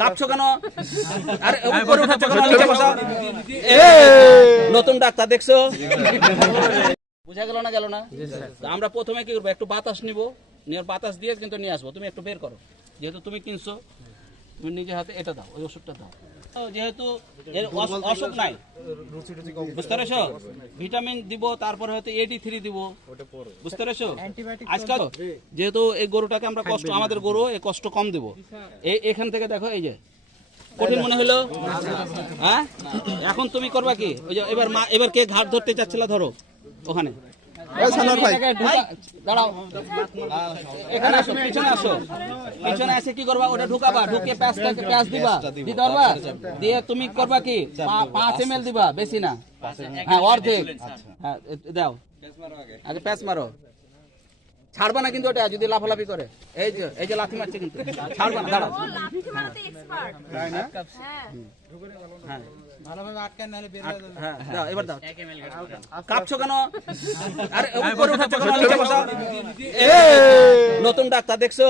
কাঁপছো কেন? আরে উপরে উঠাচ্ছ কেন? নিচে বসো। নতুন ডাক্তার দেখছো? বুঝা গেল না? গেল না? আমরা প্রথমে কি করবো, একটু বাতাস নিব, নিয়ে বাতাস দিয়ে কিন্তু নিয়ে আসবো। তুমি একটু বের করো, যেহেতু তুমি কিনছো, তুমি নিজে হাতে এটা দাও, ওই ওষুধটা দাও। যেহেতু এর অসুখ নাই, বুঝতে পেরেছো? ভিটামিন দিব, তারপরে হয়তো AD3 দিব, বুঝতে পেরেছো? আজকাল যেহেতু এই গরুটাকে আমরা কষ্ট, আমাদের গরু এই কষ্ট কম দিব। এখান থেকে দেখো, এই যে কঠিন মনে হলো, হ্যাঁ? এখন তুমি করবা কি, ওই যে এবার কে ঘাট ধরতে চাচ্ছিল, ধরো ওখানে। দাঁড়াও, এখানে আসো, পিছনে আসো। পিছনে এসে কি করবা, ওটা ঢুকাবা, ঢুকে প্যাঁচ দিবা, দিতে পারবা? দিয়ে তুমি করবা কি, 5 ml দিবা, বেশি না, হ্যাঁ অর্ধেক। হ্যাঁ দাও, আগে প্যাঁচ মারো। ছাড়বা না কিন্তু ওটা, যদি লাফালাফি করে। এই যে লাথি মারছে কিন্তু ছাড়বা না, দাঁড়াও। হ্যাঁ ভালোভাবে আটকান, নাহলে বের হয়ে যাবে। হ্যাঁ দাও, এবার দাও। কাঁপছো কেন? আরে উপরে উঠাচ্ছ কেন? নিচে বসো। নতুন ডাক্তার দেখছো?